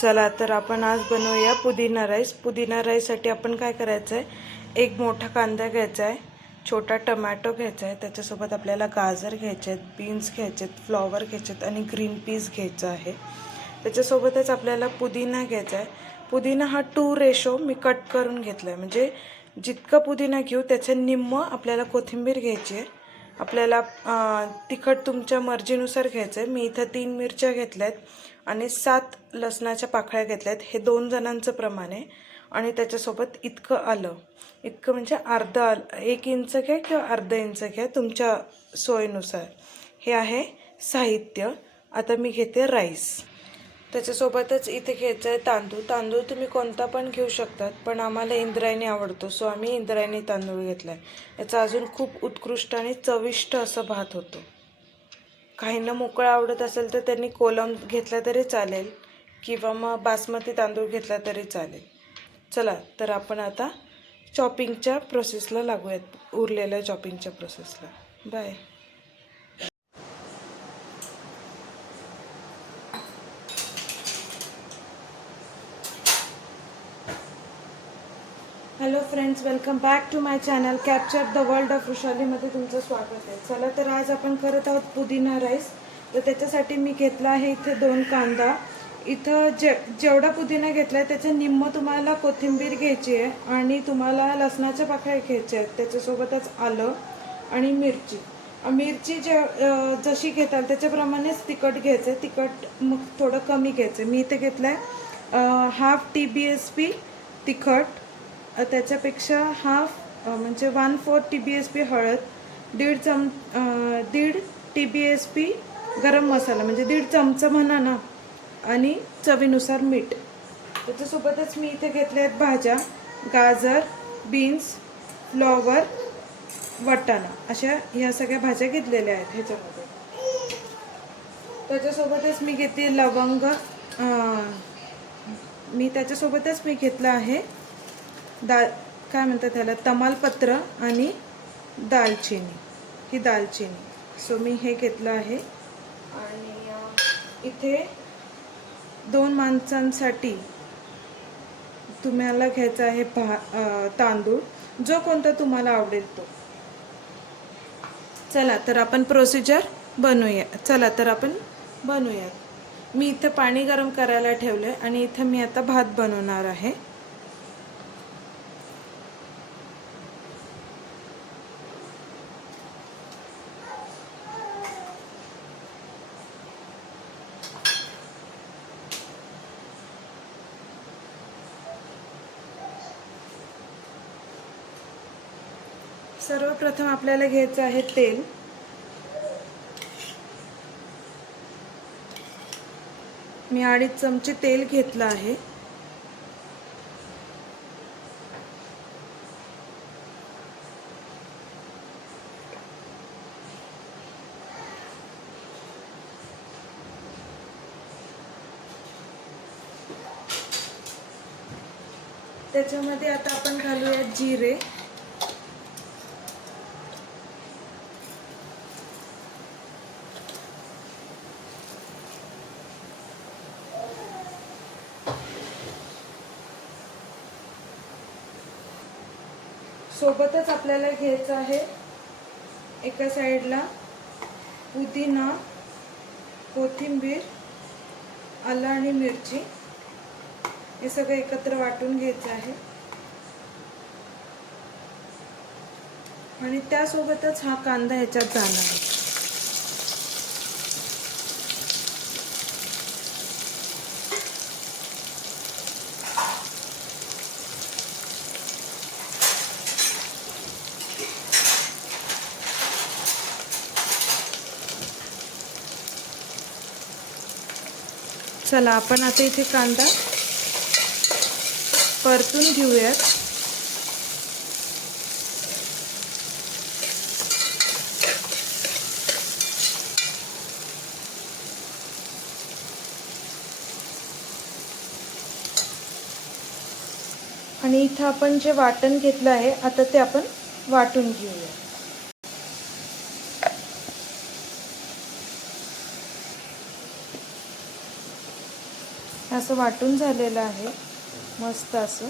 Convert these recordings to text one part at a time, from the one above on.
चला तर आपण आज बनवूया पुदिना राईस. पुदिना राईससाठी आपण काय करायचं आहे, एक मोठा कांदा घ्यायचा आहे, छोटा टमॅटो घ्यायचा आहे, त्याच्यासोबत आपल्याला गाजर घ्यायचे आहेत, बीन्स घ्यायचे आहेत, फ्लॉवर घ्यायचे आहेत आणि ग्रीन पीस घ्यायचं आहे. त्याच्यासोबतच आपल्याला पुदिना घ्यायचा आहे. पुदिना हा 2 मी कट करून घेतला आहे, म्हणजे जितका पुदिना घेऊ त्याचं निम्मं आपल्याला कोथिंबीर घ्यायची आहे. आपल्याला तिखट तुमच्या मर्जीनुसार घ्यायचं आहे. मी इथं 3 मिरच्या घेतल्या आहेत आणि 7 लसणाच्या पाकळ्या घेतल्या आहेत. हे 2 जणांचं प्रमाण आहे. आणि त्याच्यासोबत इतकं आलं, इतकं म्हणजे अर्धा 1 इंच घ्या किंवा अर्धा इंच घ्या तुमच्या सोयीनुसार. हे आहे साहित्य. आता मी घेते राईस. त्याच्यासोबतच इथे घ्यायचं आहे तांदूळ. तांदूळ तुम्ही कोणता पण घेऊ शकतात, पण आम्हाला इंद्रायणी आवडतो, सो आम्ही इंद्रायणी तांदूळ घेतला आहे. याचा अजून खूप उत्कृष्ट आणि चविष्ट असं भात होतो. काहींना मोकळा आवडत असेल तर त्यांनी कोलम घेतला तरी चालेल किंवा मग बासमती तांदूळ घेतला तरी चालेल. चला तर आपण आता चॉपिंगच्या प्रोसेसला लागूयात, उरलेल्या चॉपिंगच्या प्रोसेसला. Bye. Hello friends, welcome back to my channel capture the world of वृषालीमध्ये तुमचं स्वागत आहे. चला तर आज आपण करत आहोत पुदिना राईस. तर त्याच्यासाठी मी घेतला आहे इथे 2 कांदा. इथं जेवढा पुदिना घेतला आहे त्याचं निम्मं तुम्हाला कोथिंबीर घ्यायची आहे आणि तुम्हाला लसणाच्या पाकळ्या घ्यायच्या आहेत. त्याच्यासोबतच आलं आणि मिरची. मिरची जशी घेताल त्याच्याप्रमाणेच तिखट घ्यायचं आहे. तिखट मग थोडं कमी घ्यायचं. मी इथे घेतलं आहे हाफ TBSP तिखट, त्याच्यापेक्षा हाफ म्हणजे 1/4 TBSP हळद, 1.5 TBSP गरम मसाला म्हणजे 1.5 चमचा म्हणा ना, आणि चवीनुसार मीठ. त्याच्यासोबतच मी इथे घेतले आहेत भाज्या, गाजर, बीन्स, फ्लॉवर, वाटाणा, अशा ह्या सगळ्या भाज्या घेतलेल्या आहेत ह्याच्यामध्ये. त्याच्यासोबतच मी घेते लवंग. त्याच्यासोबतच मी घेतलं आहे काय म्हणतात त्याला, तमालपत्र आणि दालचिनी. ही दालचिनी, सो मी हे घेतलं आहे. आणि इथे 2 माणसांसाठी तुम्हाला घ्यायचा आहे तांदूळ, जो कोणता तुम्हाला आवडेल तो. चला तर आपण प्रोसिजर बनवूया. मी इथं पाणी गरम करायला ठेवले आणि इथं मी आता भात बनवणार आहे. सर्वप्रथम आपल्याला घ्यायचं आहे तेल. मी 2.5 चमचे तेल घेतलं आहे. त्याच्यामध्ये आता आपण घालूया जिरे. सोबतच आपल्याला घ्यायचं आहे एका साईडला पुदिना, कोथिंबीर, आलं आणि मिरची. हे सगळं एकत्र वाटून घ्यायचं आहे. आणि त्यासोबतच हा कांदा ह्याच्यात जाणार आहे. चला आपण आता इथे कांदा परतून घेऊयात. आणि इथं आपण जे वाटण घेतलं आहे आता ते आपण वाटून घेऊया. असं वाटून झालेलं आहे मस्त असं.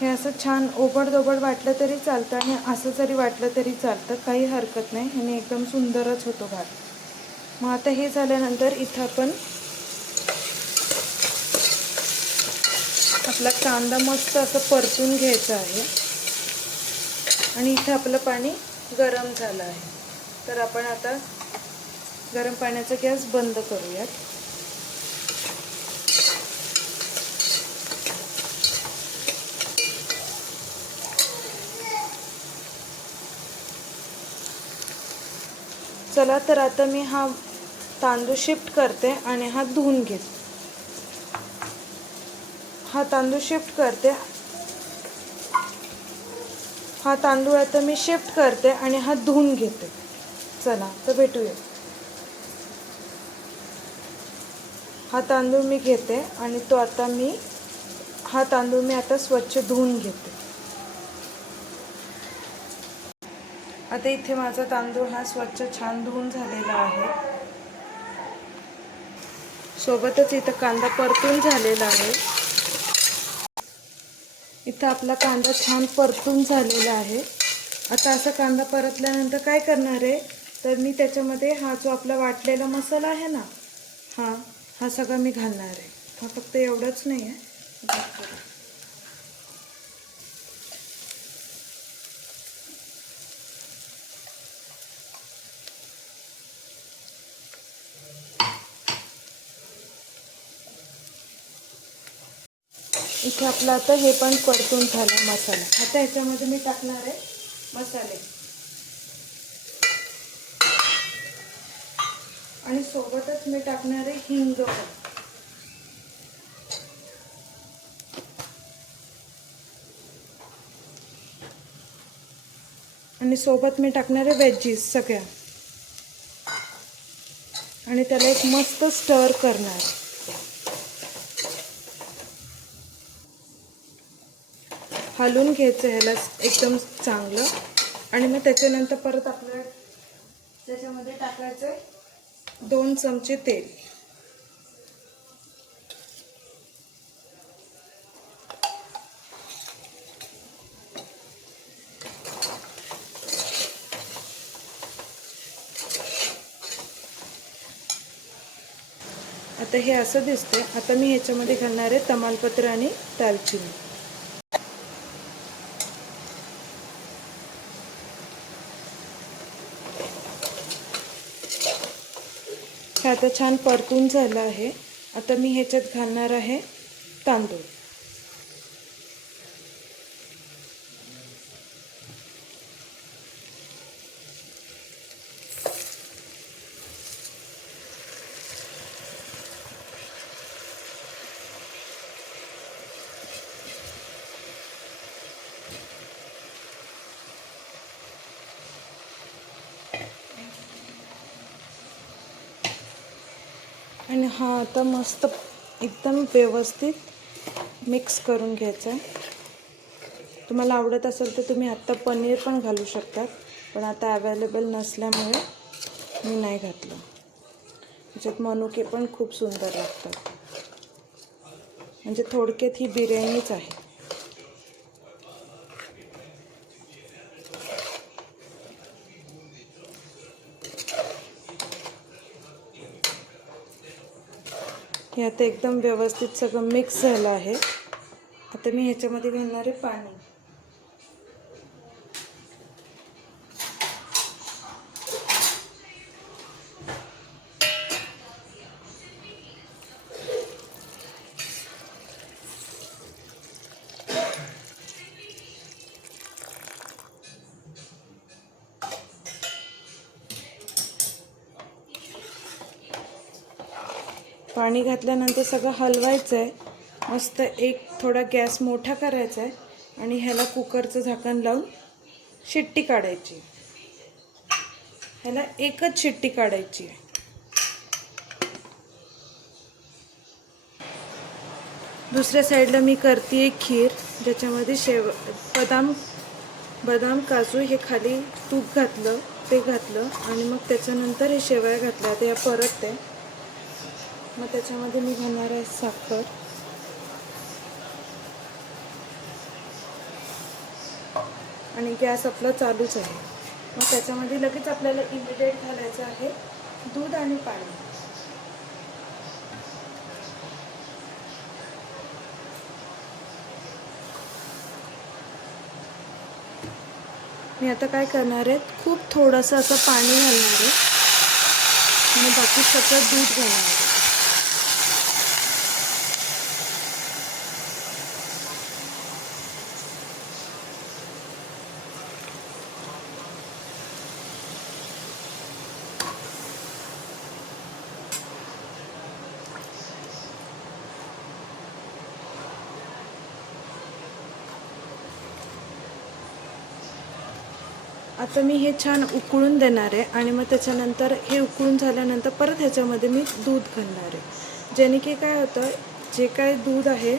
हे असं छान ओबड-दोबड वाटलं तरी चालतं आणि असं जरी वाटलं तरी चालतं, काही हरकत नाही. ह्याने एकदम सुंदरच होतो भात. मग आता हे झाल्यानंतर इथं आपण आपला कांदा मस्त असं परतून घ्यायचा आहे आणि इथं आपलं पाणी गरम झालं आहे. तर आपण आता गरम पाण्याचा गॅस बंद करूयात. चला तर आता मी हा तांदूळ शिफ्ट करते आणि हा धुवून घेते. हा तांदूळ शिफ्ट करते. हा तांदूळ आता मी शिफ्ट करते आणि हा धुवून घेते. चला तर भेटूया. हा तांदूळ मी घेते आणि हा तांदूळ मी आता स्वच्छ धुवून घेते. आता इथे माझा तांदूळ हा स्वच्छ छान धुवून झालेला आहे. सोबतच इथं कांदा परतून झालेला आहे. इथं आपला कांदा छान परतून झालेला आहे. आता असा कांदा परतल्यानंतर काय करणार आहे, तर मी त्याच्यामध्ये हा जो आपला वाटलेला मसाला आहे ना, हा सगळा मी घालणार आहे. हा फक्त एवढंच नाही आहे. इथे आपलं आता हे पण परतून झालं मसाला. आता ह्याच्यामध्ये मी टाकणार आहे मसाले आणि सोबतच मी टाकणार आहे हिंग पण. आणि सोबत मी टाकणार आहे वेजीस सगळ्या आणि त्याला एक मस्त स्टर करणार. हलवून घ्यायचं ह्याला एकदम चांगलं आणि मग त्याच्यानंतर परत आपल्याला त्याच्यामध्ये टाकायचं 2 चमचे तेल. आता हे असं दिसतंय. आता मी ह्याच्यामध्ये घालणार आहे तमालपत्र आणि दालचिनी. हे आता छान परतून झालं आहे. आता मी ह्याच्यात घालणार आहे तांदूळ. आणि हा आता मस्त एकदम व्यवस्थित मिक्स करून घ्यायचा आहे. तुम्हाला आवडत असेल तर तुम्ही आत्ता पनीर पण घालू शकतात, पण आता अवेलेबल नसल्यामुळे मी नाही घातलं. त्याच्यात मनुके पण खूप सुंदर लागतात. म्हणजे थोडक्यात ही बिर्याणीच आहे. हे आता एकदम व्यवस्थित सगळं मिक्स झालं आहे. आता मी ह्याच्यामध्ये घालणार आहे पाणी. पाणी घातल्यानंतर सगळं हलवायचं आहे. मस्त थोडा गॅस मोठा करायचा आहे आणि ह्याला कुकरचं झाकण लावून शिट्टी काढायची. ह्याला एकच शिट्टी काढायची आहे. दुसऱ्या साईडला मी करते खीर, ज्याच्यामध्ये बदाम काजू हे खाली तूप घातलं, ते घातलं आणि मग त्याच्यानंतर हे शेवया घातल्या. आता या परत आहे. मग त्याच्यामध्ये मी घालणार आहे साखर आणि गॅस आपला चालूच आहे. मग त्याच्यामध्ये लगेच आपल्याला इमिडिएट घालायचं आहे दूध आणि पाणी. मी आता काय करणार आहे, खूप थोडंसं असं पाणी घालणार आहे आणि बाकी सगळं दूध घालणार आहे. आता मी हे छान उकळून देणार आहे आणि मग त्याच्यानंतर हे उकळून झाल्यानंतर परत ह्याच्यामध्ये मी दूध घालणार आहे, ज्याने की काय होतं, जे काय दूध आहे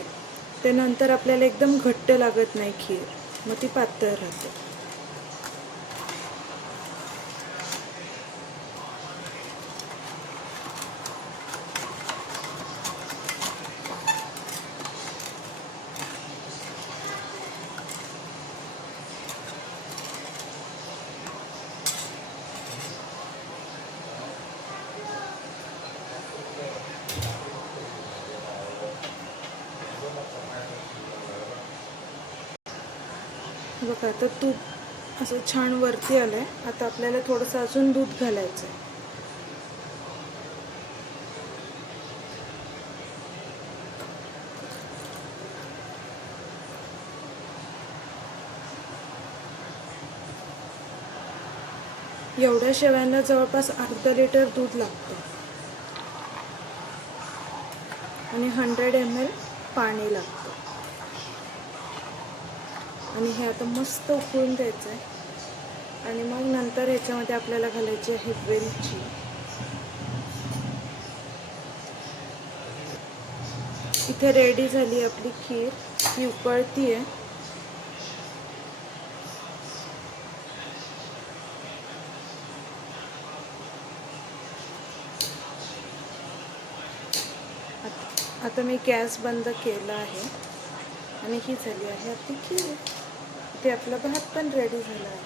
ते नंतर आपल्याला एकदम घट्ट लागत नाही खीर, मग ती पातळ राहते. बघा आता तूप असं छान वरती आलं आहे. आता आपल्याला थोडंसं अजून दूध घालायचं आहे. एवढ्या शेवयांना जवळपास अर्धा लिटर दूध लागतं आणि 100 ml पाणी लागतं. आणि हे आता मस्त उकळून द्यायचं आहे आणि मग नंतर ह्याच्यामध्ये आपल्याला घालायची आहे वेलची. इथे रेडी झाली आपली खीर, ही उकळती आहे. आता मी गॅस बंद केला आहे आणि ही झाली आहे आपली खीर. इथे आपला भात पण रेडी झाला आहे.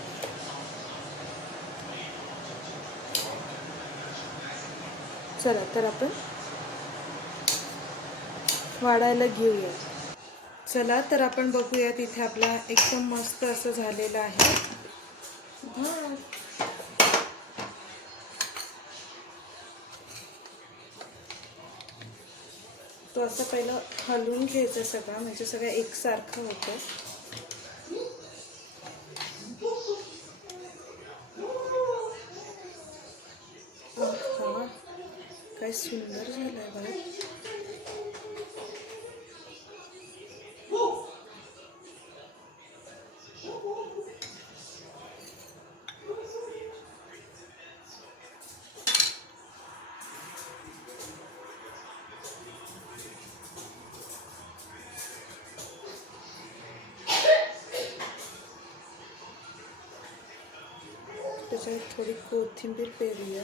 चला तर आपण वाढायला घेऊया. चला तर आपण बघूयात. इथे आपला एकदम मस्त असं झालेलं आहे भात. तो असं पहिलं हलवून घ्यायचं सगळं, म्हणजे सगळं एकसारखं होतं. हा काय सुंदर झालंय भात. त्याच्यात थोडी कोथिंबीर पेरूया.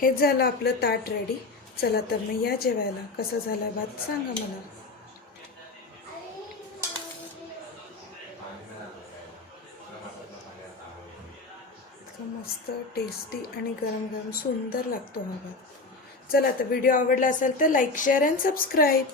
हेच झालं आपलं ताट रेडी. चला तर मग या जेवायला. कसा झाला भात सांगा मला. मस्त टेस्टी आणि गरम गरम सुंदर लागतो हा भात. चला तर व्हिडिओ आवडला असेल तर लाईक, शेअर अँड सबस्क्राईब.